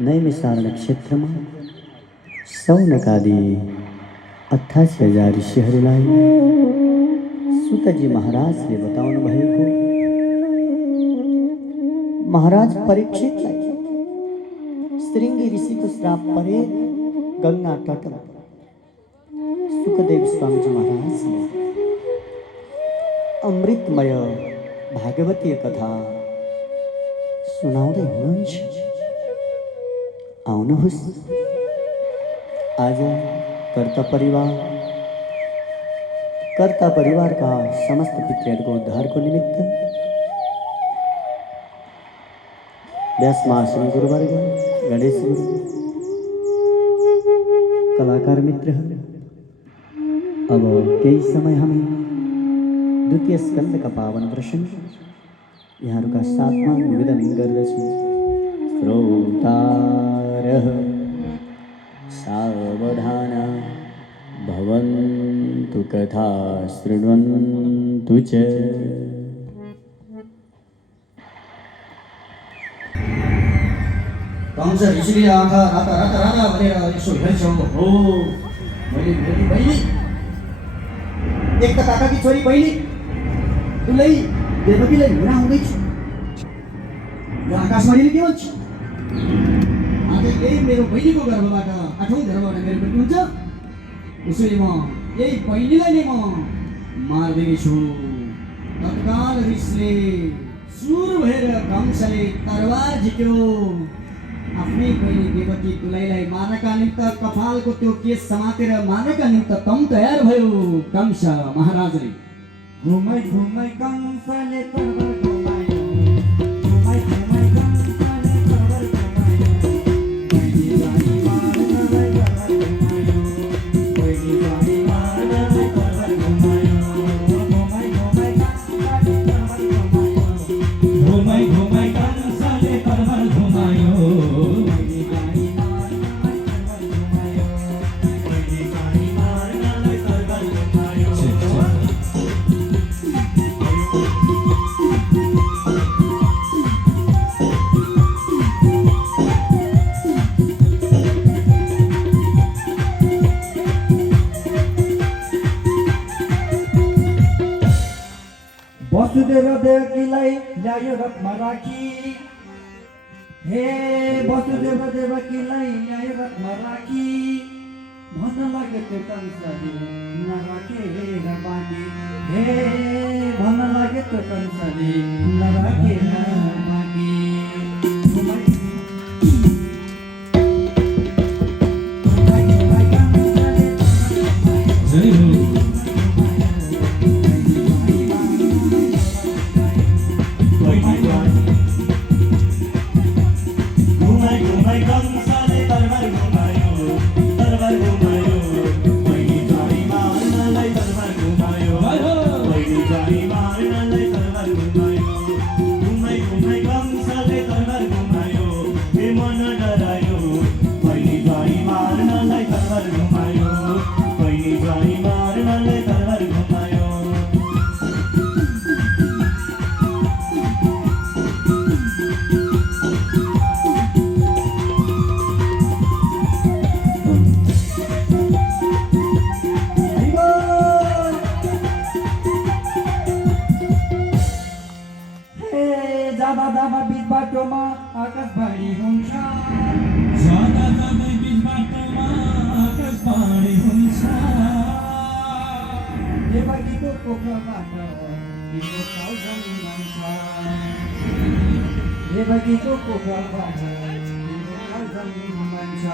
नैमिषारण्य क्षेत्रमा सौनकादि 88,000 ऋषिहरूलाई सुतजी महाराजले बताउनु भएको महाराज परीक्षितलाई श्रृंगी ऋषिको श्राप परे गंगा तटमा सुखदेव स्वामीजी महाराजले अमृतमय भागवतीय कथा सुनाउँदै हुनुहुन्छ। आउनुहोस् आज कर्ता परिवारका समस्त पितृहरूको उद्धारको निमित्त व्यासमाश्रम गुरुवर्ग, गणेश गुरु, कलाकार मित्रहरू, अब केही समय हामी द्वितीय स्कन्द का पावन प्रसंग यहाँहरूका साथमा निवेदन गर्दछु। श्रोतारः सावधान भवन्तु कथा शृण्वन्तु च। कंस ऋषिले आँखा राता राता राता भनेर यसो हेर्छौ। हो मैले मेरी बहिनी, एक त काकाकी छोरी बहिनी उसलाई देवकीलाई घृणा हुँदैछ। यो आकाशवाणीले के भन्छ? आज यही मेरो बहिनीको गर्भबाट 8औं गर्भबाट मेरो बेटी हुन्छ। उसैले म यही बहिनीलाई नै म मार्दिने छु। तत्काल ऋषिले सुर भएर कंसले तरवार झिक्यो। आफ्नै बहिनी देवकी तुलैलाई मार्नका निमित्त कपालको त्यो केस समातेर मार्नका निमित्त तम तयार भयो कंस महाराजले। घुमै घुमै कंसले तरबार घुमायो, घुमै घुमै कंसले तरबार घुमायो, बहिनीलाई मार्नलाई तरबार घुमायो, बहिनीलाई मार्नलाई तरबार घुमायो, घुमै घुमै कंसले तरबार घुमायो, घुमै घुमै कंसले तरबार घुमायो, बहिनीलाई मार्नलाई तरबार घुमायो, बहिनीलाई मार्नलाई तरबार घुमायो। वसुदेव देवकीलाई ल्यायो रथमा राखी, हे वसुदेव देवकीलाई ल्यायो रथमा राखी, भन्न लाग्यो त्यो कंसले नराखेर बानी, हे भन्न लाग्यो त्यो कंसले नराखेर बानी। जाँदा जाँदा बीच बाटोमा आकाशवाणी हुन्छ, जाँदा जाँदा बीच बाटोमा आकाशवाणी हुन्छ, देवकीको कोखबाट तिम्रो काल जन्मन्छ, देवकीको कोखबाट तिम्रो काल जन्मन्छ।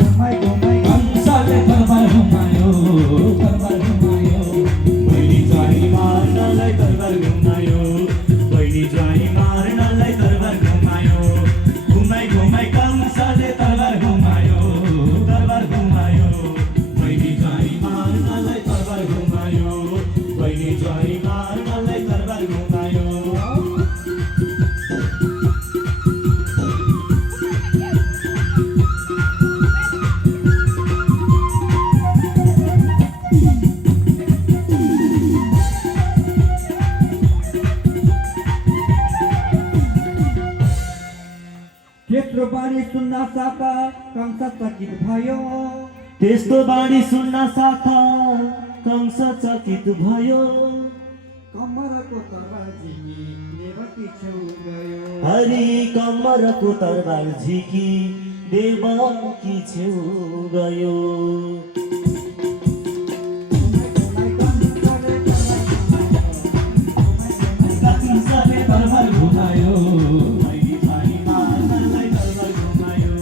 घुमाइ घुमाइ कंसले तरबार घुमायो, तरबार घुमायो, बहिनी ज्वाइँ मार्नलाई तरबार घुमायो, बहिनी ज्वाइँ मार्नलाई तरबार घुमायो, घुमाइ घुमाइ कंसले तरबार घुमायो, तरबार घुमायो, बहिनी ज्वाइँ मार्नलाई तरबार घुमायो, बहिनी ज्वाइँ मार्नलाई तरबार घुमायो। तेस्रो बाणी सुन्न साथ कंस चकित भयो त्यस्तो बाणी सुन्न साथ कंस चकित भयो कम्मरको तरबार झिकी देवकी छेउ गयो हरि कम्मरको तरबार झिकी देवकी छेउ गयो कंसले तरबार घुमायो बहिनी झ्वाई मार्नलाई तरबार घुमायो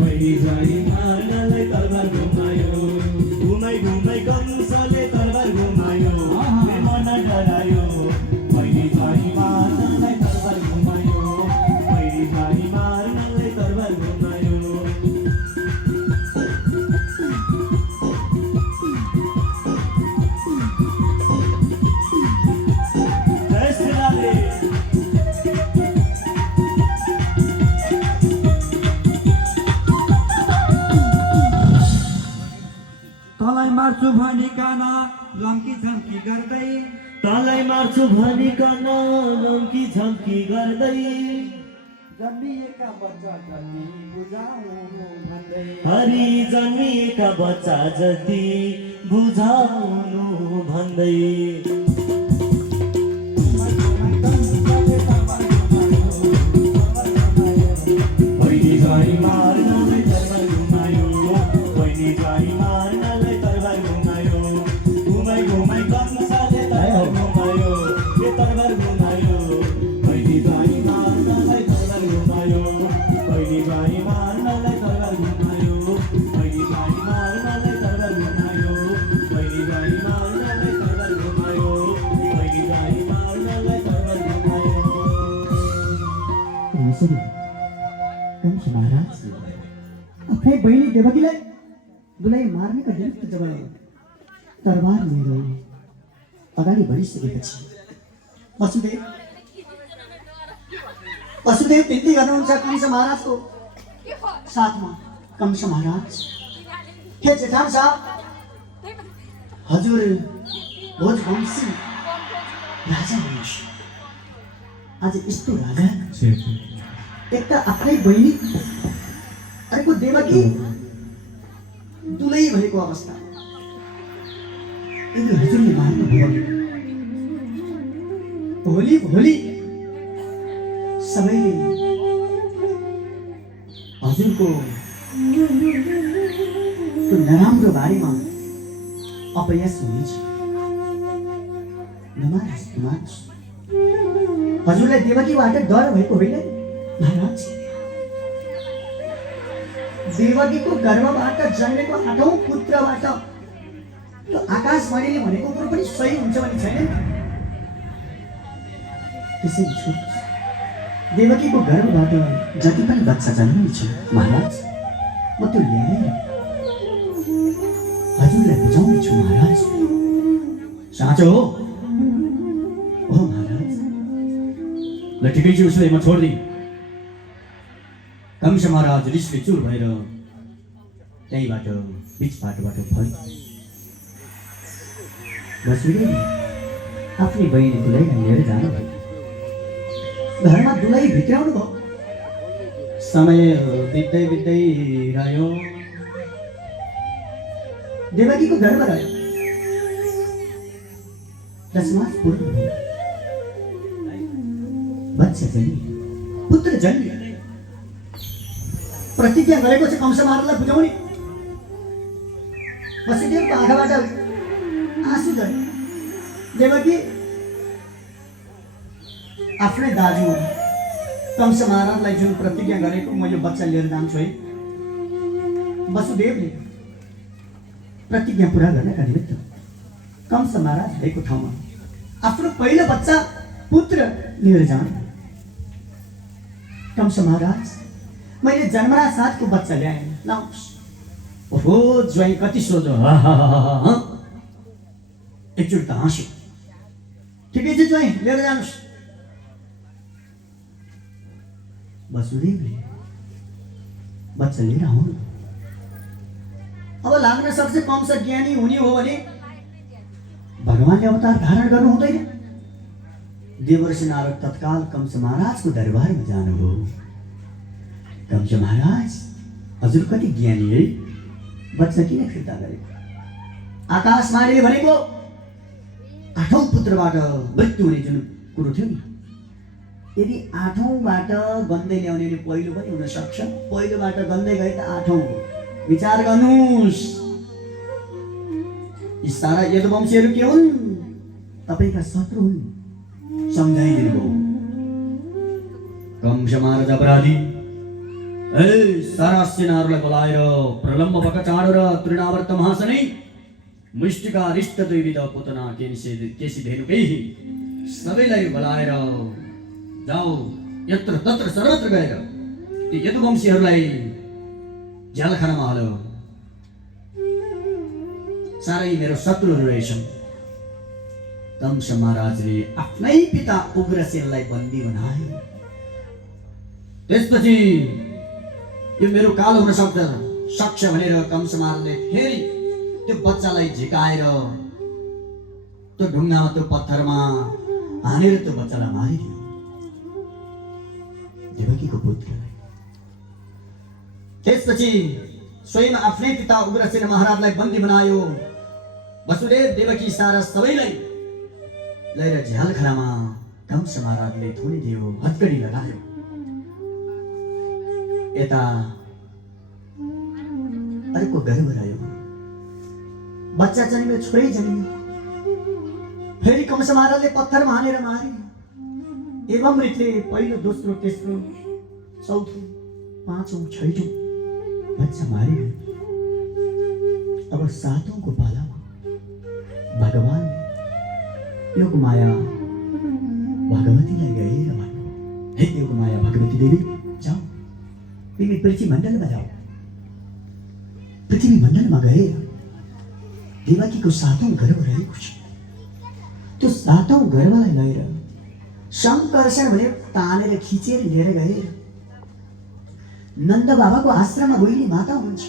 बहिनी झ्वाई मार्नलाई तरबार घुमायो घुमाई घुमाई कंसले तरबार घुमायो मन डरायो बहिनी झ्वाई मार्नलाई तरबार घुमायो बहिनी झ्वाई मार्नलाई तरबार घुमायो जय श्री राधे तँलाई मार्छु भनिकन लम्की झम्की गर्दै तँलाई मार्छु भनिकन लम्की झम्की गर्दै जन्मिएका बच्चा जति बुझाउनु भन्दै हरि जन्मिएका बच्चा जति बुझाउनु भन्दै बहिनी झ्वाई मार्नलाई तरबार घुमायो बहिनी झ्वाई मार्नलाई तरबार घुमायो घुमाई घुमाई कंसले तरबार घुमायो ए तरबार घुमायो बहिनी झ्वाई मार्नलाई तरबार घुमायो बहिनी झ्वाई मार्नलाई तरबार घुमायो बहिनी झ्वाई मार्नलाई तरबार घुमायो बहिनी झ्वाई मार्नलाई तरबार घुमायो बहिनी झ्वाई मार्नलाई तरबार घुमायो यसरी कंस महाराज आफ्नै बहिनी देवकीलाई दुलाई मार्नेका निमित्त जब तरबार लिएर अगाडि बढिसकेपछि वसुदेव बिन्ती गर्नुहुन्छ कंस महाराजको साथमा कंस महाराज हे जेठान साहब हजुर भोजवंशी राजा हुनुहुन्छ आज यस्तो राजा एक त आफ्नै बहिनी अर्को देवकी दुलै भएको अवस्था यदि हजुरले मार्नुभयो भोलि भोलि सबैले हजुरको त्यो नराम्रो बारेमा अपयस हुनेछ नमार्नुहोस् हजुरलाई देवकीबाट डर भएको होइन महाराज देवकीको गर्भबाट जन्मेको 8औं पुत्रबाट त्यो आकाशवाणीले भनेको कुरो पनि सही हुन्छ भने छैन त्यसैले छोड्नुहोस् देवकीको गर्भबाट जति पनि बच्चा जन्मिन्छ महाराज म त्यो ल्याएर हजुरलाई बुझाउनेछु महाराज साँचो हो हो महाराज ल ठिकै छ उसलाई म छोड्दिएँ कंस महाराज रिसले चुर भएर त्यहीँबाट बिच बाटोबाट फर्के वसुदेव आफ्नै बहिनी दुलैलाई लिएर जानुभयो घरमा दुलै भित्राउनु भयो समय बित्दै बित्दै रह्यो देवकीको गर्भ रह्यो 10 मास पूर्ण भयो बच्चा जन्मियो पुत्र जन्मियो प्रतिज्ञा गरेको छ कंस महाराजलाई बुझाउने वसुदेवको आँखाबाट आँसु झरे देवकी आफ्नै दाजु कंस महाराजलाई जुन प्रतिज्ञा गरेको म यो बच्चा लिएर जान्छु है वसुदेवले प्रतिज्ञा पुरा गर्नका निमित्त कंस महाराज भएको ठाउँमा आफ्नो पहिलो बच्चा पुत्र लिएर जानु कंस महाराज मैले जन्मरा साथको बच्चा ल्याएँ लाउनुहोस् ओहो ज्वाइँ कति सोझो एकचोटि त हाँस्यो ठिकै छ ज्वाइँ लिएर जानुहोस् वसुदेवले बच्चा लिएर आउनु अब लाग्न सक्छ कंस ज्ञानी हुने हो भने भगवानले अवतार धारण गर्नु हुँदैन देवर्षि नारद तत्काल कंस महाराजको दरबारमा जानुभयो कंस महाराज हजुर कति ज्ञानी है, बच्चा किन फिर्ता गरेको? आकाशमाले भनेको 8औं पुत्रबाट मृत्यु हुने जुन कुरो थियो नि, यदि 8औँबाट गन्दै ल्याउने भने पहिलो पनि हुन सक्छ। पहिलोबाट गन्दै गए त 8औँ विचार गर्नुहोस्। यी सारा यदुवंशीहरू के हुन्? तपाईका शत्रु हुन्, सम्झाइदिनु भयो। कंस महाराज अपराधी सारा सेनाहरूलाई बोलाएर प्रलम्बक चाँडो र तृणावर्त महासनै मुष्टिका रिष्ट द्विविध पुतना केसी धेनुकै सबैलाई बोलाएर जाऊ, यत्र तत्र सर्वत्र गएर ती यदुवंशीहरूलाई झ्यालखानामा हाल्यो। सारै मेरो शत्रुहरू रहेछन्। कंस महाराजले आफ्नै पिता उग्रसेनलाई बन्दी बनाए। त्यसपछि यो मेरो काल हुन सक्छ भनेर कंस महाराजले फेरि त्यो बच्चालाई झिकाएर त्यो ढुङ्गामा त्यो पत्थरमा हानेर त्यो बच्चालाई मारिदियो, देवकीको पुत्रलाई। त्यसपछि स्वयं आफ्नै पिता उग्रसेन महाराजलाई बन्दी बनायो। वसुदेव देवकी सारा सबैलाई लिएर झ्यालखानामा कंस महाराजले थुनिदियो, हतकडी लगायो। यता अर्को गर्व रह्यो, बच्चा जन्मियो, छोरै जन्मियो। फेरि कंस महाराजले पत्थरमा हानेर मारियो। एवं रीतिले पहिलो, दोस्रो, तेस्रो, चौथो, पाँचौं, छैठौं बच्चा मारियो। अब 7औँको पालामा भगवान योगमाया भगवतीलाई गएर भन्नु, हे योगमाया भगवती देवी, जाऊ तिमी पृथ्वी मण्डलमा जाऊ। पृथ्वी मण्डलमा गएर देवकीको 7औं गर्भ रहेको छ, त्यो 7औं गर्भलाई लगेर शङ्कर्षण भनेर तानेर खिचेर लिएर गएर नन्द बाबाको आश्रममा रोहिणी माता हुन्छ,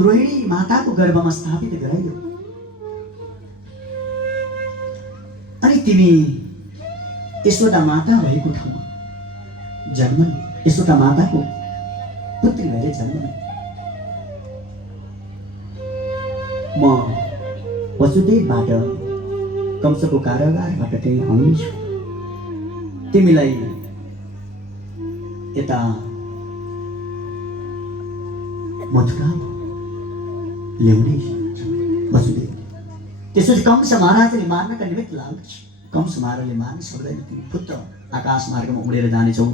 रोहिणी माताको गर्भमा स्थापित गराइयो। अनि तिमी यशोदा माता भएको ठाउँमा जन्म, यशोदा माताको पुत्री भएर जन्म। म वसुदेवबाट कंसको कारागारबाट त्यही आउनेछु, तिमीलाई यता मथुरा ल्याउने वसुदेव। त्यसपछि कंस महाराजले मार्नका निमित्त लाग्छ। कंस महाराजले मार्न सक्दैन, तिमी पुत्र आकाश मार्गमा उडेर जानेछौ।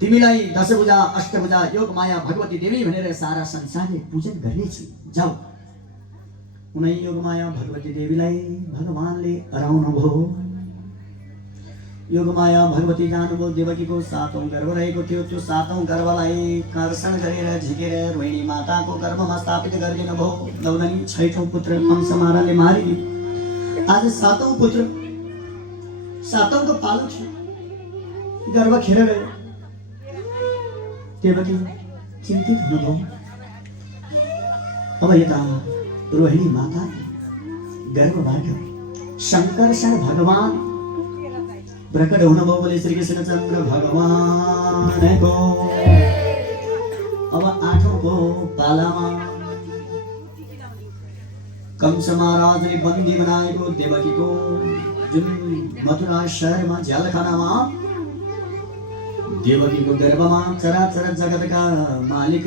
तिमीलाई दशभुजा, अष्टभुजा, योगमाया भगवती देवी भनेर सारा संसारले पूजन गर्नेछ। जाऊ। उनै योगमाया भगवती देवीलाई भगवानले हराउनु भयो। योगमाया भगवती जानुभयो। देवकीको 7औं गर्भ रहेको थियो, त्यो 7औं गर्भलाई कर्षण गरेर झिकेर रोहिणी माताको गर्भमा स्थापित गरिदिनु भयो। लौदनी 6औं पुत्र कंस महाराजले मारिदियो। आज 7औं पुत्र, 7औंको पालो थियो, गर्भ खेर गयो। देवकी चिन्तित हुनुभयो। अब यता रोहिणी माता गर्भबाट शङ्कर्षण भगवान प्रकट हुनुभयो। बोले श्री कृष्णचन्द्र भगवानको। अब 8औँको पालामा कंस महाराजले बन्दी बनाएको देवकीको जुन मथुरा शहरमा झ्यालखानामा देवकीको गर्भमा चराचर जगतका मालिक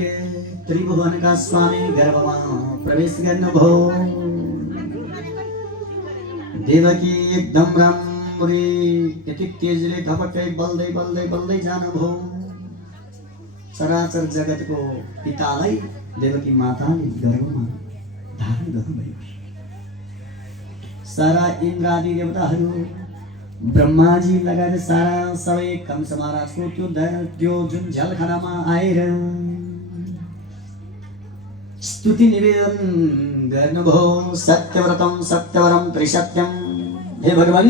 त्रिभुवनका स्वामी गर्भमा प्रवेश गर्नुभयो। देवकी एकदम राम्ररी यति तेजले धपक्कै बल्दै बल्दै बल्दै जानुभयो। चराचर जगतको पितालाई देवकी माताले गर्भमा धारण गर्नुभयो। सारा इन्द्रादि देवताहरू, ब्रह्माजी लगायत सारा सबै कंस महाराजको त्यो जुन झ्यालखानामा आएर स्तुति निवेदन गर्नुभयो। सत्यव्रतम सत्यवरम त्रिसत्यम। हे भगवान,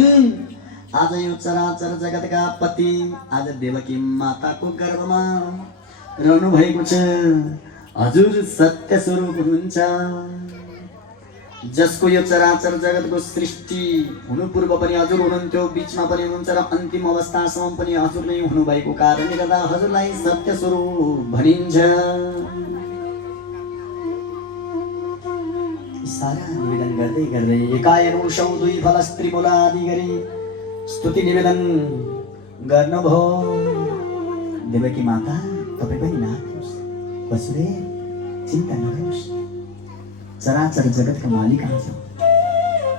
आज यो चराचर जगतका पति आज देवकी माताको गर्भमा रहनु भएको छ। हजुर सत्य स्वरूप हुनुहुन्छ। जसको यो चराचर जगतको सृष्टि हुनु पूर्व पनि हजुर हुनुहुन्थ्यो, बिचमा पनि हुनुहुन्छ र अन्तिम अवस्थासम्म पनि हजुर नै हुनुभएको कारणले गर्दा हजुरलाई सत्य स्वरूप भनिन्छ। सारा निवेदन गर्दै गर्दै एकायन सौ दुई फलस त्रिमूलादि गरी स्तुति निवेदन गर्नुभयो। देवकी माता तपाईँ पनि नाच्नुहोस्, वसुदेव चिन्ता नगर्नुहोस्, चराचर जगतका मालिक आज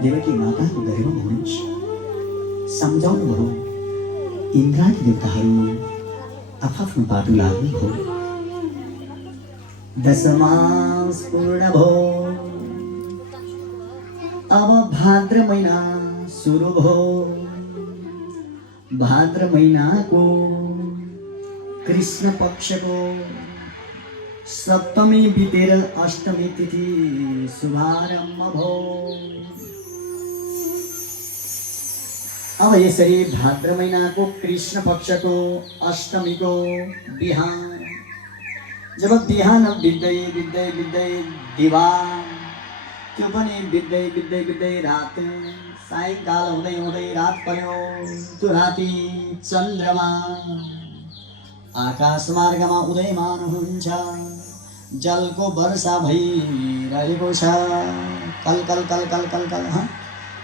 देवकी माताको गर्भमा हुनुहुन्छ। सम्झाउनुभयो, इन्द्रादी देवताहरू आफ्नो बाटो लाग्नुभयो। 10 मास पूर्ण भयो, अब भाद्र महिना सुरु भयो। भाद्र महिनाको कृष्ण पक्षको सप्तमी बितेर अष्टमी तिथि शुभारम्भ भयो। अब यसरी भाद्र महिनाको कृष्ण पक्षको अष्टमीको बिहान, जब बिहान बित्दै बित्दै बित्दै दिवा, त्यो पनि बित्दै बित्दै बित्दै रात, सायंकाल हुँदै हुँदै रात पर्यो। त्यो राति चन्द्रमा आकाश मार्गमा उदयमान हुन्छ। जलको वर्षा भइरहेको छ। कल कल कल कल कल कल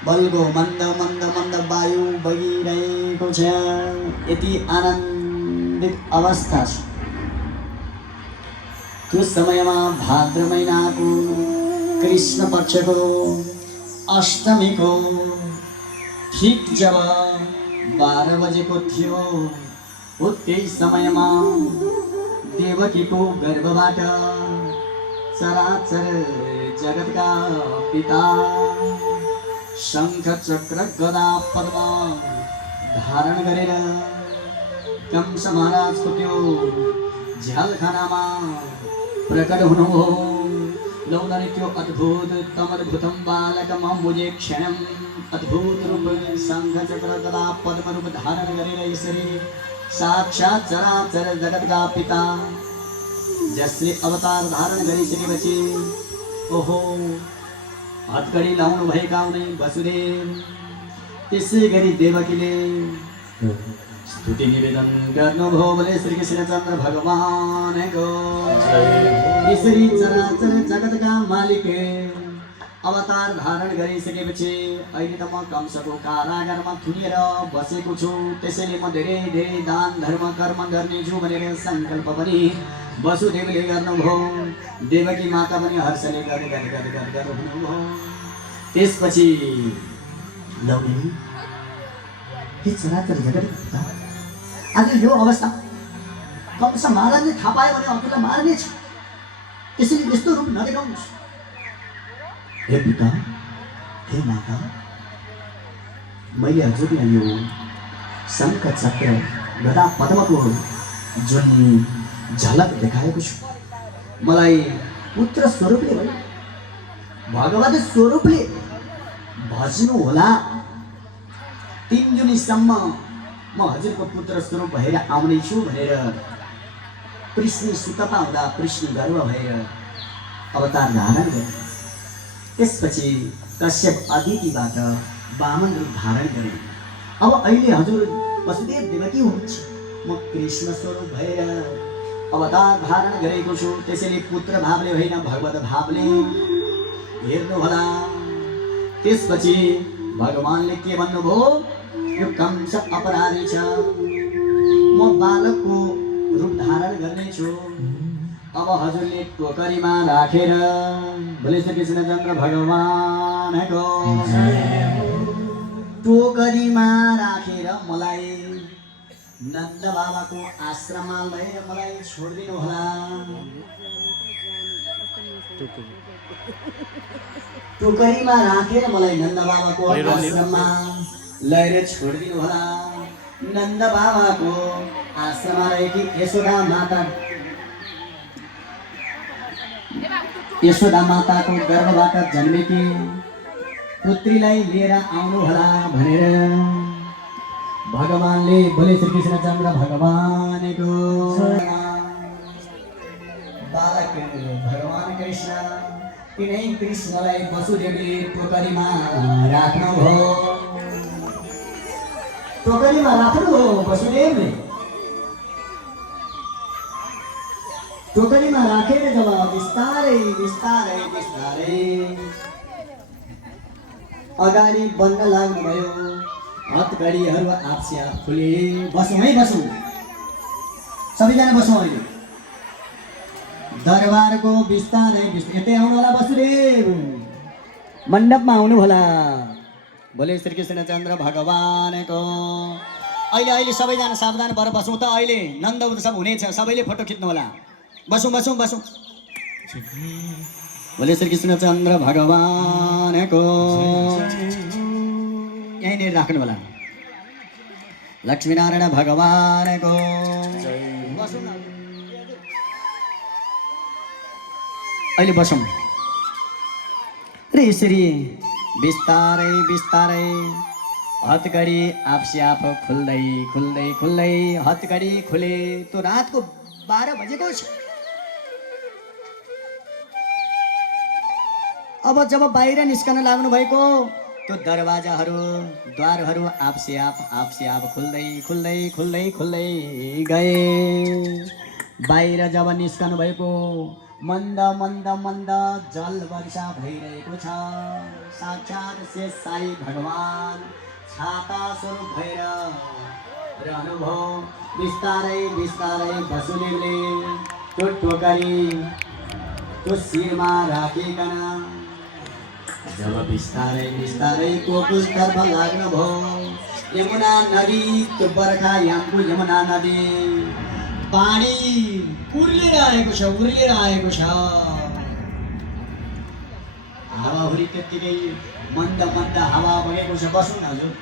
बलको मन्द मन्द मन्द वायु बगिरहेको छ। यति आनन्दित अवस्था छ। त्यो समयमा भाद्र महिनाको कृष्ण पक्षको अष्टमीको ठिक जब 12 बजेको थियो, त्यही समयमा देवकीको गर्भबाट चराचर जगतका पिता शङ्ख चक्र गदा पद्म धारण गरेर कंस महाराजको त्यो झ्यालखानामा प्रकट हुनुभयो। लौदरी त्यो अद्भुत तमद्भुतं बालकम् अम्बुजे क्षणम् अद्भुत रूप शङ्ख चक्र गदा पद्म रूप धारण गरेर यसरी साक्षात् चराचर जगतका पिता जसले अवतार धारण गरिसकेपछि ओहो हतकडी लाउनु भएका हुने वसुदेव, त्यसै गरी देवकीले स्तुति निवेदन गर्नुभयो। बोले श्री कृष्णचन्द्र भगवानको यसरी चराचर जगतका मालिक अवतार धारण गरिसकेपछि अहिले त म कंसको कारागारमा थुनिएर बसेको छु, त्यसैले म धेरै धेरै दान धर्म कर्म गर्नेछु भनेर सङ्कल्प पनि वसुदेवले गर्नुभयो। देवकी माता पनि हर्षले गर्नुभयो। त्यसपछि लौनी हे चराचर जगत आज यो अवस्था कंस महाराजले थाहा पायो भने हजुरलाई मार्नेछ, त्यसैले यस्तो रूप नदेखाउनुहोस्। हे पिता, हे माता, मैले हजुरलाई यो शङ्ख चक्र गदा पद्मको जुन झलक देखाएको छु, मलाई पुत्र स्वरूपले भयो, भगवत स्वरूपले भज्नु होला। 3 जुनीसम्म म हजुरको पुत्र स्वरूप भएर आउनेछु भनेर कृष्ण सुतपा हुँदा कृष्ण गर्व भएर अवतार धारण गरे। त्यसपछि कश्यप अदितिबाट वामन रूप धारण गरे। अब अहिले हजुर वसुदेव देवकी हुनुहुन्छ, म कृष्ण स्वरूप भएर अवतार धारण गरेको छु, त्यसैले पुत्र भावले होइन भगवत भावले हेर्नु होला। त्यसपछि भगवानले के भन्नुभयो, यो कंस अपराधी छ, म बालकको रूप धारण गर्नेछु। अब हजुरले टोकरीमा राखेर बोले श्री कृष्णचन्द्र भगवानको टोकरीमा राखेर मलाई नन्द बाबाको आश्रममा लगेर मलाई छोडिदिनु होला। टोकरीमा राखेर मलाई नन्द बाबाको आश्रममा लगेर छोडिदिनु होला। नन्द बाबाको आश्रममा रहेकी यशोदा माताको गर्भबाट जन्मेकी पुत्रीलाई लिएर आउनु होला भनेर भगवानले बोले श्री कृष्णचन्द्र भगवानको बालक भगवान कृष्ण तिनै कृष्णलाई वसुदेवले टोकरीमा राख्नुभयो। टोकरीमा राख्नुभयो वसुदेवले। टोकरीमा राखेर जब बिस्तारै बिस्तारै बिस्तारै अगाडि बढ्न लाग्नुभयो, हतघडीहरू आपसे आप खुले। बसौँ है, बसौँ, सबैजना बसौँ। अहिले दरबारको बिस्तारै यतै आउनु होला वसुदेव, मण्डपमा आउनु होला। बोले श्री कृष्णचन्द्र भगवानको। अहिले अहिले सबैजना सावधान भएर बसौँ त। अहिले नन्द उत्सव हुनेछ, सबैले फोटो खिच्नु होला। बसौँ बसौँ बसौँ। बोले श्री कृष्णचन्द्र भगवानको। यहीँनिर राख्नु होला। लक्ष्मीनारायण भगवानको। बसौँ न अहिले, बसौँ। र यसरी बिस्तारै बिस्तारै हतघडी आपसे आप खुल्दै खुल्दै खुल्दै हतघडी खुले। त्यो रातको 12 बजेको छ। अब जब बाहिर निस्कन लाग्नु भएको, त्यो दरवाजाहरू द्वारहरू आपसे आप खुल्दै खुल्दै खुल्दै खुल्दै गए। बाहिर जब निस्कनु भएको, मन्द मन्द मन्द जल वर्षा भइरहेको छ। साक्षात् शेष साई भगवान छाता स्वरूप भएर रहनुभयो। बिस्तारै बिस्तारै वसुदेवले त्यो टोकरी त्यो शिरमा राखिकन जब बिस्तारै बिस्तारै गोकुलतर्फ लाग्नुभयो। यमुना नदी, त्यो बर्खा यामको यमुना नदी पानी उर्लिएर आएको छ, उर्लिएर आएको छ। हावाहुरी त्यत्तिकै मन्द मन्द हावा बगेको छ। बसौँ न हजुर।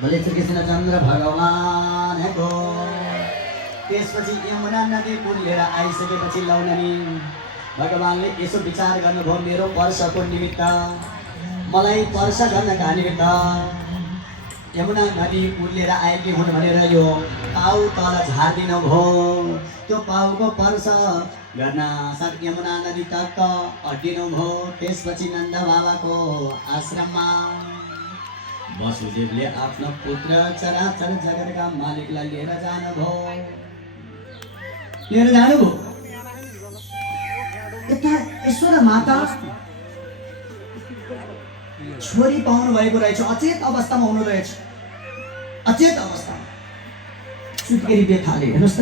बोले श्री कृष्णचन्द्र भगवानको। त्यसपछि यमुना नदी उर्लिएर आइसकेपछि लौननी भगवानले यसो विचार गर्नुभयो, मेरो वर्षको निमित्त, मलाई वर्ष गर्नका निमित्त यमुना नदी उर्लिएर आएकी हुन् भनेर यो पाउ तल झारिदिनु भयो। त्यो पाउको वर्ष गर्न साथ यमुना नदी तक अड्डिनु भयो। त्यसपछि नन्द बाबाको आश्रममा वसुदेवले आफ्नो पुत्र चराचर जगतका मालिकलाई लिएर जानुभयो। लिएर जानुभयो। यता ईश्वर माता छोरी पाउनु भएको रहेछ। अचेत अवस्थामा हुनु रहेछ, अचेत अवस्थामा सुत्केरी बेथाले। हेर्नुहोस् त,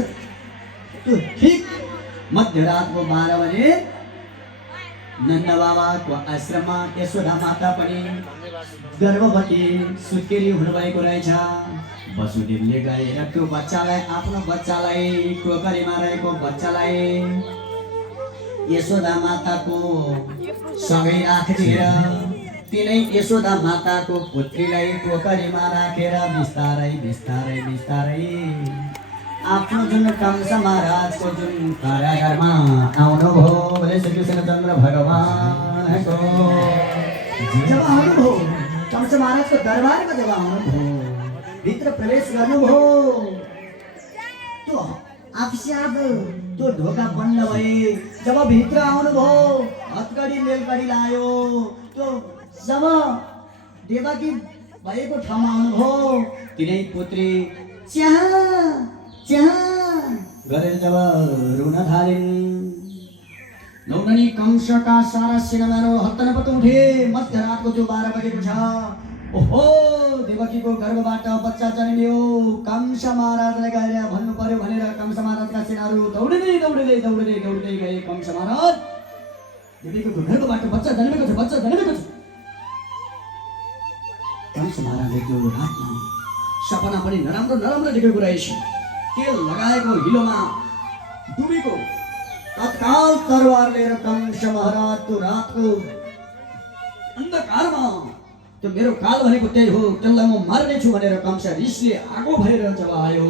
त्यो ठिक मध्यरातको 12 बजे नन्द बाबाको आश्रममा यशोदा माता पनि गर्भवती सुत्केरी हुनुभएको रहेछ। वसुदेवले गएर त्यो बच्चालाई, आफ्नो बच्चालाई, टोकरीमा रहेको बच्चालाई यशोदा माताको सँगै राखिदिएर तिनै यशोदा माताको पुत्रीलाई टोकरीमा राखेर बिस्तारै बिस्तारै बिस्तारै आफ्नो जुन कंस महाराजको जुन कारागारमा आउनुभयो। बोले श्री कृष्णचन्द्र भगवानको। जब आउनुभयो कंस महाराजको दरबारमा, जब आउनुभयो, भित्र प्रवेश गर्नुभयो, त्यो आफसे आप त्यो ढोका बन्द भए। जब भित्र आउनुभयो, हतघडी मेलघडी लायो। त्यो जब देवकी भएको ठाउँमा आउनुभयो, तिनै पुत्री च्याह च्याह गरेर जब रुन थालिन्। लौननी कंसका सारा सिनेमाहरू हत्तनपत्त उठे। मध्यरातको त्यो 12 बजेको छ। ओहो, देवकीको गर्भबाट बच्चा जन्मियो। कंस महाराजले गएर भन्नु पर्यो भनेर कंस महाराजका सेनाहरू दौडिँदै दौडिँदै दौडिँदै दौडिँदै गए। कंस महाराज, देवकीको गर्भबाट बच्चा जन्मेको छ, बच्चा जन्मेको छ। कंस महाराजले त्यो रातमा सपना पनि नराम्रो नराम्रो देखेको रहेछ। तेल लगाएको हिलोमा डुबेको तत्काल तरवार लिएर कंस महाराज त्यो रातको अन्धकारमा, त्यो मेरो काल भनेको त्यही हो, त्यसलाई म मार्नेछु भनेर कंस रिसले आगो भएर जब आयो,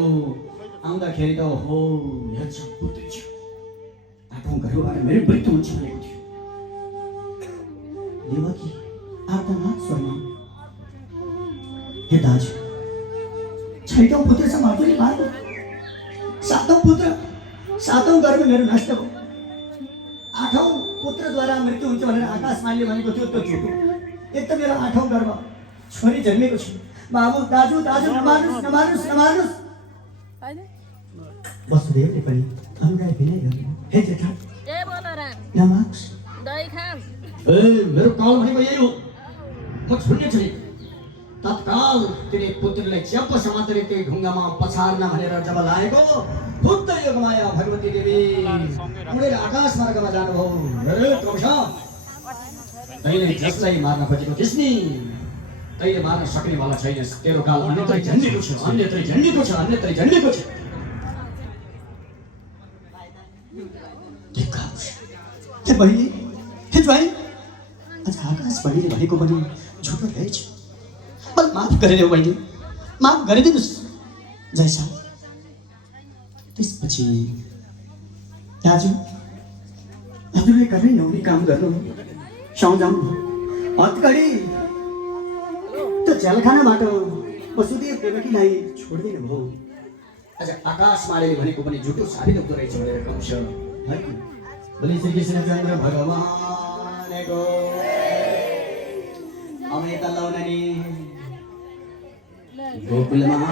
आउँदाखेरि त हो हेर्छ पुत्री छ, आफ्नो घरबाट मेरो मृत्यु हुन्छ भनेको थियो। देवकी आर्तनाद स्वरमा, हे दाजु, छैटौँ पुत्र छ मातुले मार्नु, सातौँ पुत्र, सातौँ गर्भ मेरो नष्ट भयो। 8औं पुत्रद्वारा मृत्यु हुन्छ भनेर आकाशमानले भनेको थियो त्यो झुटो। एक त मेरो 8औं गर्भ छोरी जन्मेको छु। बाबु दाजु दाजु नमार्नुस् नमार्नुस् नमार्नुस्। वसुदेवले पनि अनुनय विनय गर्नु, हे जेठा नमार्नुस्। मेरो काल भनेको यही हो, म छोड्ने छैन। तत्काल तिनी पुत्रलाई च्याप्प समातेर त्यही ढुङ्गामा पछार्न भनेर जब लागेको बुद्ध योगमाया भगवती देवी उडेर आकाश मार्गमा जानुभयो। तैँले जसलाई मार्न खोजेको थिइस् नि, तैँले मार्न सक्नेवाला छैनस्। तेरो काल अन्यत्रै झन्डिएको छ, अन्यत्रै झन्डिएको छ, अन्यत्रै झन्डिएको छ। हे बहिनी, हे ज्वाइँ, आज आकाश बहिनीले भनेको पनि झुटो रहेछ। मलाई माफ गरिदेऊ बहिनी, माफ गरिदिनुहोस्। जयसा त्यसपछि दाजु हजुरले कहिले नौरी काम गर्नु सम्झाउनु। हतघडी त्यो झ्यालखानाबाट वसुदेव देवकीलाई छोड्दिनु भयो। आज आकाशमाले भनेको पनि झुटो साबित हुँदो रहेछ भनेर कंस बोले श्री कृष्णचन्द्र भगवानको अमृत लौननी गोकुलमा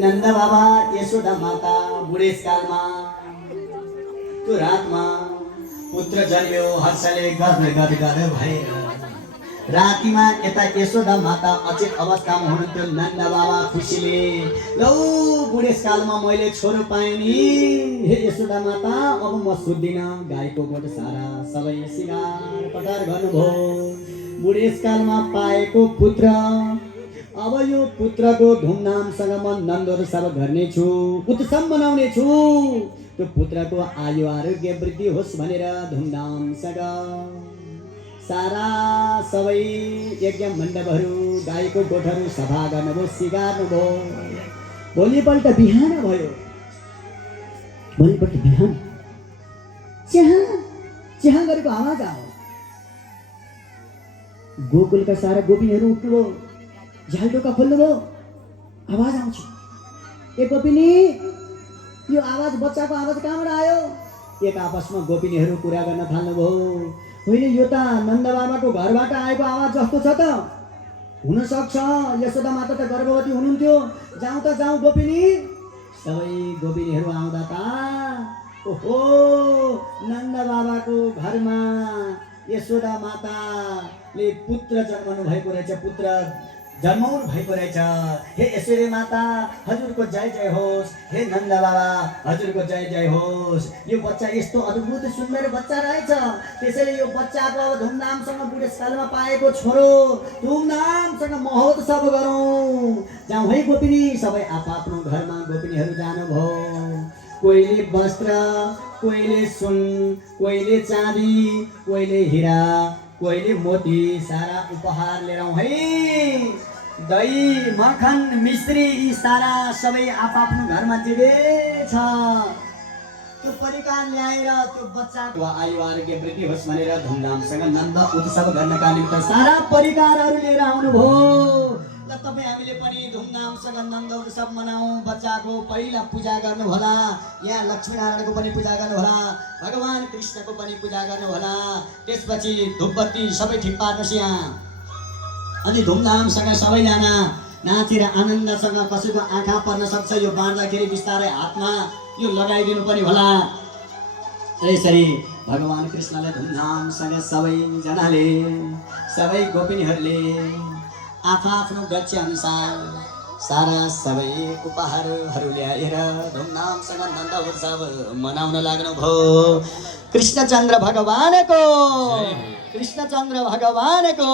नन्द बाबा यशोदा माता बुढेसकालमा त्यो रातमा पुत्र जन्म्यो। हर्षले गदगद भएर रातिमा यता यशोदा माता अचेत अवस्थामा हुनुहुन्थ्यो। नन्द बाबा खुसीले लौ बुढेसकालमा मैले छोरो पाएँ नि, हे यशोदा माता अब म सुत्दिन। गाईको गोठ सारा सबै सिँगार पटार गर्नुभयो। बुढेसकालमा पाएको पुत्र, अब यो पुत्रको धुमधामसँग म नन्दोत्सव गर्नेछु, उत्सव मनाउनेछु। त्यो पुत्रको आयु आरोग्य वृद्धि होस् भनेर धुमधामसँग सारा सबै यज्ञ मण्डपहरू गाईको गोठहरू सफा गर्नुभयो, सिगार्नुभयो। भोलिपल्ट बिहान भयो। भोलिपल्ट बिहान चिहा गरेको आवाज आयो। गोकुलका सारा गोपिनीहरू उठ्नुभयो, झ्यालटोका खोल्नुभयो। आवाज आउँछ। ए गोपिनी, यो आवाज बच्चाको आवाज कहाँबाट आयो? एक आपसमा गोपिनीहरू कुरा गर्न थाल्नुभयो। होइन, यो त नन्द बाबाको घरबाट आएको आवाज जस्तो छ त। हुन सक्छ यशोदा माता त गर्भवती हुनुहुन्थ्यो। जाउँ त जाउँ गोपिनी। सबै गोपिनीहरू आउँदा त ओहो, नन्द बाबाको घरमा यशोदा माताले पुत्र जन्माउनु भएको रहेछ, पुत्र जन्माउनु भएको रहेछ। हे यशोदा माता हजुरको जय जय होस्, हे नन्द बाबा हजुरको जय जय होस्। यो बच्चा यस्तो अद्भुत सुन्दर बच्चा रहेछ, त्यसैले यो बच्चाको अब धुमधामसँग बुढेसकालमा पाएको छोरो धुमधामसँग महोत्सव गरौँ। जाउँ है गोपिनी। सबै आफ्नो घरमा गोपिनीहरू जानुभयो। कोहीले वस्त्र, कोहीले सुन, कोहीले चाँदी, कोहीले हिरा, कोहीले मोती सारा उपहार लिएर आउँ है। दही मखन मिश्री यी सारा सबै आफ्नो घरमा जे छ त्यो परिकार ल्याएर त्यो बच्चाको आयु आरोग्य वृद्धि होस् भनेर धुमधामसँग नन्द उत्सव गर्नका निमित्त सारा परिकारहरू लिएर आउनुभयो। ल तपाईँ हामीले पनि धुमधामसँग नन्द उत्सव मनाउँ। बच्चाको पहिला पूजा गर्नु होला, यहाँ लक्ष्मीनारायणको पनि पूजा गर्नु होला, भगवान कृष्णको पनि पूजा गर्नु होला। त्यसपछि धुपबत्ती सबै ठिक पार्नुहोस् यहाँ। अनि धुमधामसँग सबैजना नाचेर आनन्दसँग, कसैको आँखा पर्न सक्छ, यो बाँड्दाखेरि बिस्तारै हातमा यो लगाइदिनु पनि होला। यसरी भगवान कृष्णले धुमधामसँग सबैजनाले, सबै गोपिनीहरूले आफ्नो गच्छ अनुसार सारा सबै उपहारहरू ल्याएर धुमधामसँग नन्द उत्सव मनाउन लाग्नुभयो। कृष्णचन्द्र भगवानको, कृष्णचन्द्र भगवानको।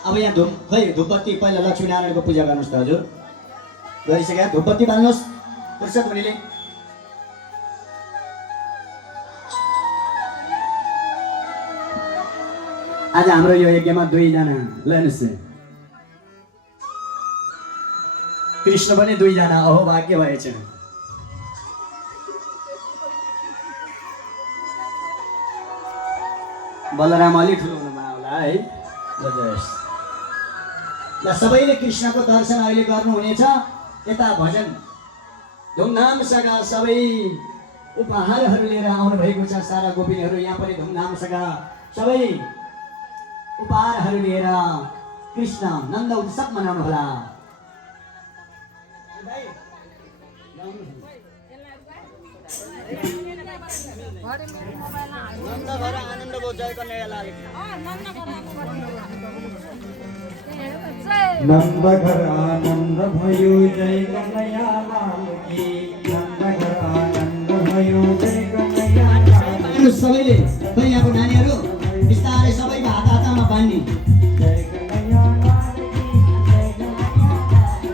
अब यहाँ धुपबत्ती पहिला लक्ष्मीनारायणको पूजा गर्नुहोस् त हजुर। गरिसक्यो, धुपबत्ती बाल्नुहोस् फुर्सद हुनेले। आज हाम्रो यो यज्ञमा 2 जना लानुहोस्। कृष्ण पनि 2 जना, अहो भाग्य भएछ। बलराम अलि ठुलो हुनुभयो होला है। ल सबैले कृष्णको दर्शन अहिले गर्नुहुनेछ। यता भजन धुमधामसँग सबै उपहारहरू लिएर आउनु भएको छ। सारा गोपिनीहरू यहाँ पनि धुमधामसँग सबै उपहारहरू लिएर कृष्ण नन्द उत्सव मनाउनु होला। नंद घर आनंद भयो जय कन्हैया लाल की। नंद घर आनंद भयो जय कन्हैया लाल की। सबैले खै यहाँको नानीहरू बिस्तारै सबैको हात हातमा बाँड्ने। जय कन्हैया लाल की, जय कन्हैया लाल की।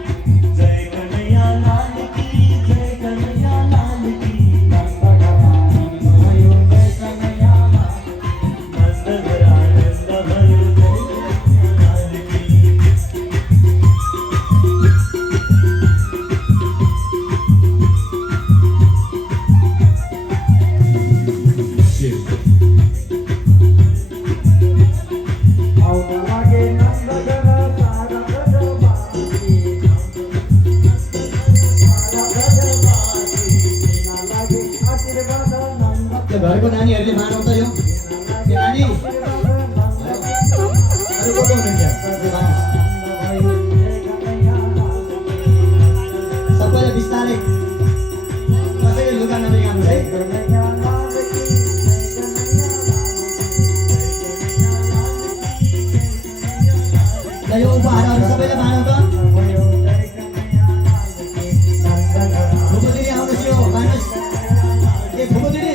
जय कन्हैया लाल की, जय कन्हैया लाल की। नंद घर आनंद भयो जय कन्हैया लाल की। नंद घर आनंद भयो जय कन्हैया लाल की। आउन लागे नंद घर सारा ब्रजवासी। सारा ब्रजवासी बिना लागे आशीर्वाद नंद। त्यो घरको नानीहरूले मानौ त यो नानी अरू को को हुनुहुन्छ? सबैले बिस्तारै कसैले लुगा नबिगार्नु है। ल यो उपहारहरू सबैले मानौ त। फुपू दिदी आउनुहोस् यो मान्नुहोस्। ए फुपू दिदी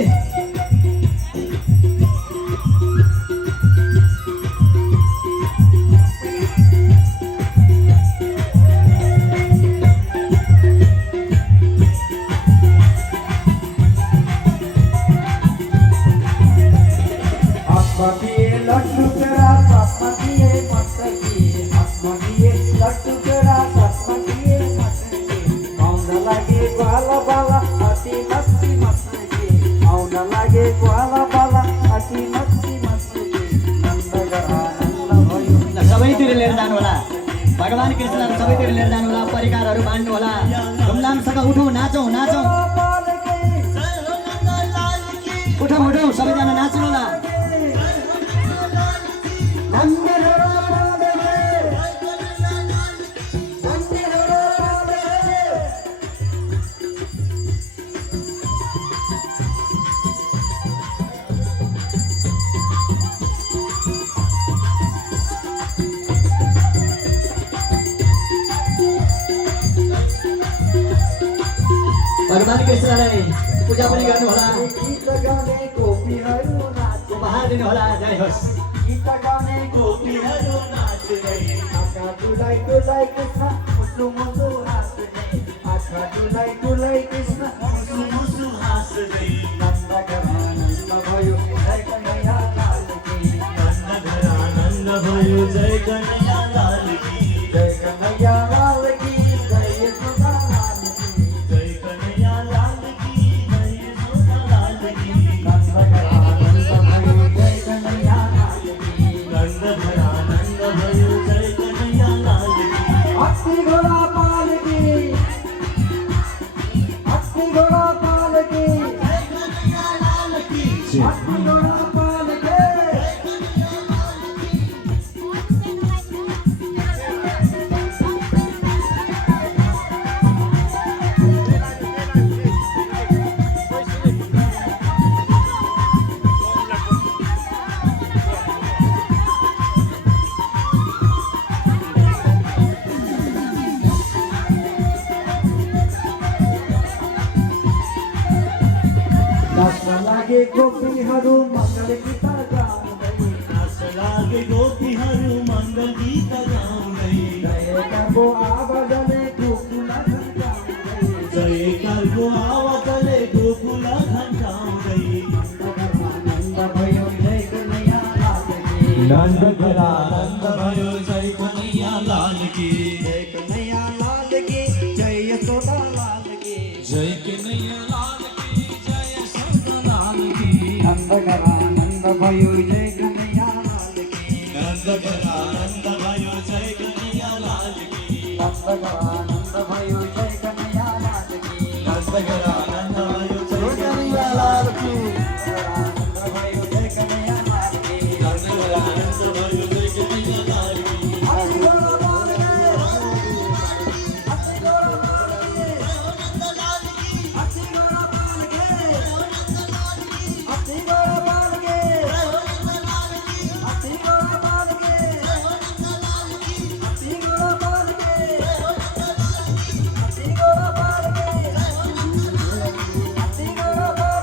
ल सबैतिर लिएर जानु होला। भगवान कृष्णहरू सबैतिर लिएर जानु होला। परिकारहरू बाँड्नु होला। धुमधामसँग उठौँ नाचौँ नाचौँ। उठौँ उठौँ सबैजना नाच्नु होला। भगवान कृष्णलाई पूजा पनि गर्नु होला। उपहार दिनु होला। जय होस्। गोपीहरू नाच्दै मुसु मुसु हाँस्दै। नन्द घर आनन्द भयो जय कन्हैया लाल की। जय कन्हैया लाल की, जय यशोदा लाल की। जय कन्हैया लाल की, जय यशोदा लाल की। नंद घर आनंद भयो जय कन्हैया लाल की। नंद घर आनंद भयो जय कन्हैया लाल की। हाथी घोड़ा पाल की, हाथी घोड़ा पाल की, जय कन्हैया लाल की। हाथी घोड़ा पाल के। नाच्न लागे गोपीहरू मङ्गल गीत गाउँदै। नाच्न लागे गोपीहरू मङ्गल गीत गाउँदै। जयकारको आवाजले गोकुल घन्टाउँदै। जयकारको आवाजले गोकुल घन्टाउँदै। आनन्द भयो जय कन्हैया लाल की। नन्द घर आनन्द भयो जय कन्हैया लाल की। जय कन्हैया लाल की, जय यशोदा लाल की। जय कन्हैया लाल की, जय यशोदा लाल की। नंद घर आनन्द भयो जय कन्हैया लाल की। नन्द घर आनन्द भयो जय कन्हैया लाल आनंद भयो जय कन्हैया लाल की नंद घर आनंद भयो जय कन्हैया लाल की आनंद भयो जय कन्हैया लाल की नंद घर आनंद भयो जय कन्हैया लाल की हाथी घोड़ा पाल गए हाथी घोड़ा पाल गए हाथी घोड़ा पाल गए हाथी घोड़ा पाल गए हाथी घोड़ा पाल गए हाथी घोड़ा पाल गए हाथी घोड़ा पाल गए हाथी घोड़ा पाल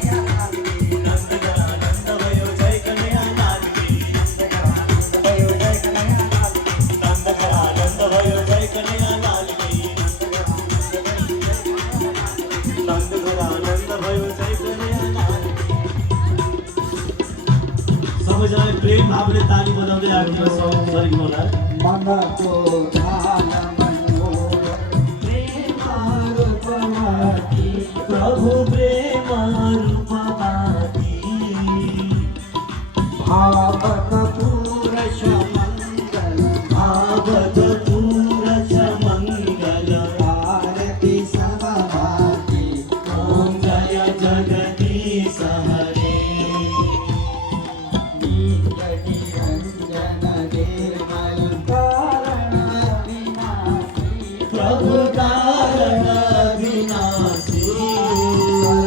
नंद घर आनंद भयो जय कन्हैया लाल की नंद घर आनंद भयो जय कन्हैया लाल की नंद घर आनंद भयो जय कन्हैया लाल की सबैजनाले प्रेम भावले ताली बजाउँदै आरतीमा सहभागी होला मनको ध्यान मनोर प्रेम रूपमती प्रभु प्रेम रूपमाती भावक पुरुष मंगल भावत पूरच मंगल आरती समभाती ओम जय जगदीश हरे निरंजन निर्मल कारण विनाशी प्रभु कारण विनाशी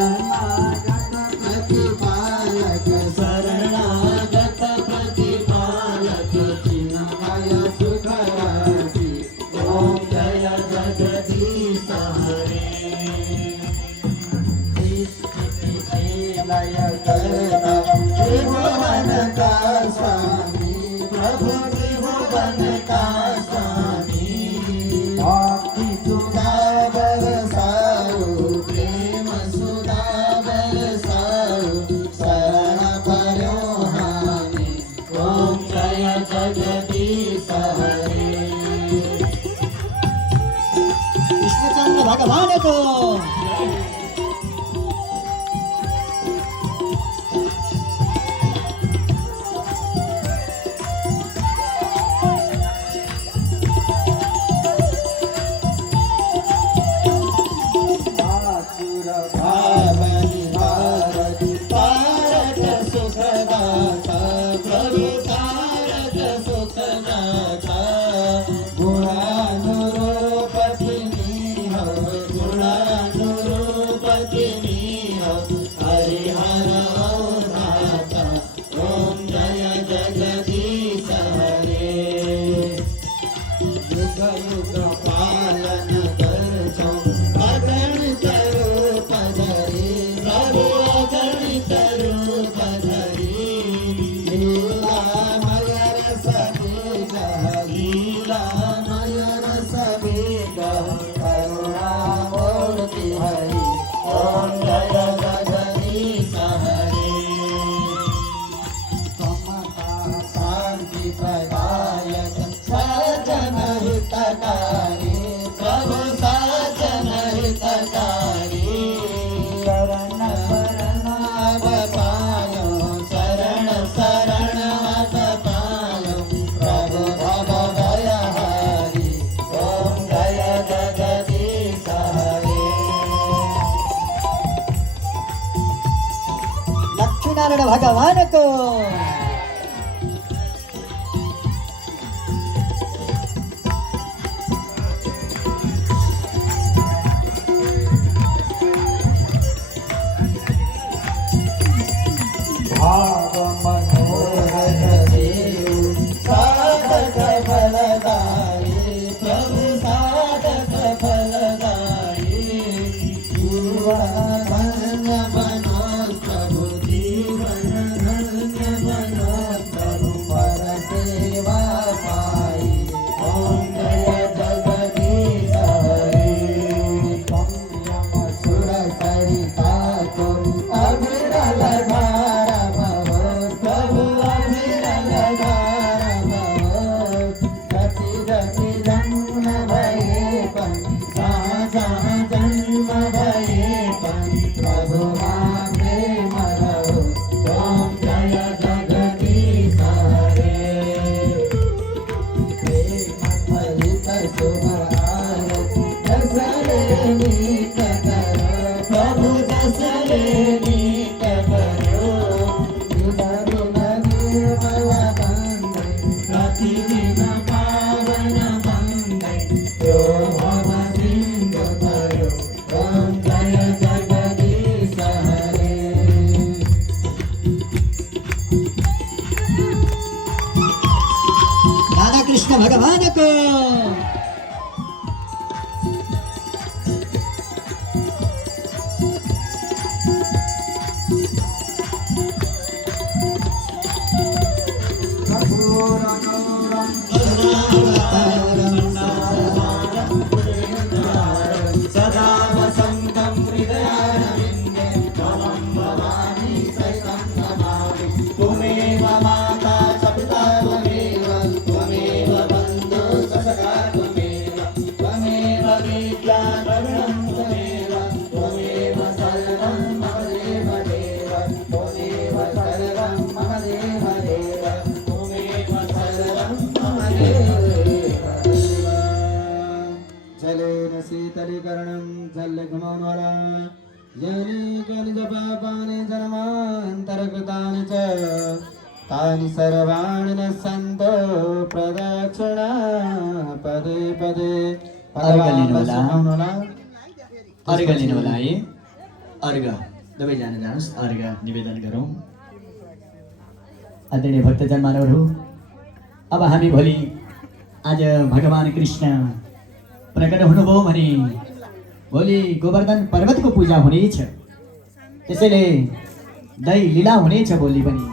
शरणागत प्रतिपालक शरणागत प्रतिपालक चिन्मय सुखराशि ओम जय जगदीश हरे लय करता त्रिभुवन का स्वामी प्रभु त्रिभुवन का स्वामी भक्ति सुधा बरसाओ प्रेम सुधा बरसाओ शरण पर्यो हामी ओम जय जगदीश हरे कृष्णचंद्र भगवान को आसुर भावनि भारत तारक सुखदाता प्रभु तारक सुखदाता गुणानुरूपति नीह गुणानुरूपति नीह हरिहर अवधाता ओम जय जगदीश हरे युग युग पालन करछो अगणित रूप धरि प्रभु अगणित रूप धरि लीलामय रस बेगह लीलामय रस बेगह करुणामूर्ति हरि ओम जय जगदीश हरे समता शांति प्रदायक सज्जन हितकारी प्रभु सज्जन हितकारी शरण शरण अब पायो शरण शरण अब पायो प्रभु भव भयहारी ओम जय जगदीश हरे लक्ष्मीनारायण भगवान को भाव मनोहर देव साधक फलदायी प्रभु साधक फलदायी जीवन धन्य बनो प्रभु जीवन धन्य बनो प्रभु पर सेवा पाई ओम जय जगदीश हरे संयम सुर सरिता तुम अविरल धारम हो प्रभु अविरल धारम हो गति गति जन्म भये पन सा जन्म भये पन प्रभु नित करो प्रभु जसले नित करो प्रतिदिन पावन बन्दै त्यो भव सिन्धु भयो ओम जय जगदीश हरे राधा कृष्ण भगवान को सदा वसन्तं हृदयारविन्दे त्वं भवानी सहितं नमामि त्वमेव माता च पिता त्वमेव बन्धुः सखा त्वमेव विद्या द्रविणं त्वमेव सर्वं मम देवदेव त्वमेव सर्वं मम देवदेव त्वमेव सर्वं मम देवदेव जलेन शीतलीकरणं जलघमनवरा यानि जपापानि जन्मान्तरकृतानि च तानि सर्वाणि नश्यन्तो प्रदक्षिणा पदे पदे अर्घ लिनुहोला। सुनाउनुहोला। अर्घ लिनु होला है। अर्घ सबैजना जानुहोस्, अर्घ निवेदन गरौँ। आदरणीय भक्तजन मानवहरू, अब हामी भोलि आज भगवान कृष्ण प्रकट हुनुभयो भने भोलि गोवर्धन पर्वतको पूजा हुनेछ। त्यसैले दही लीला हुनेछ भोलि पनि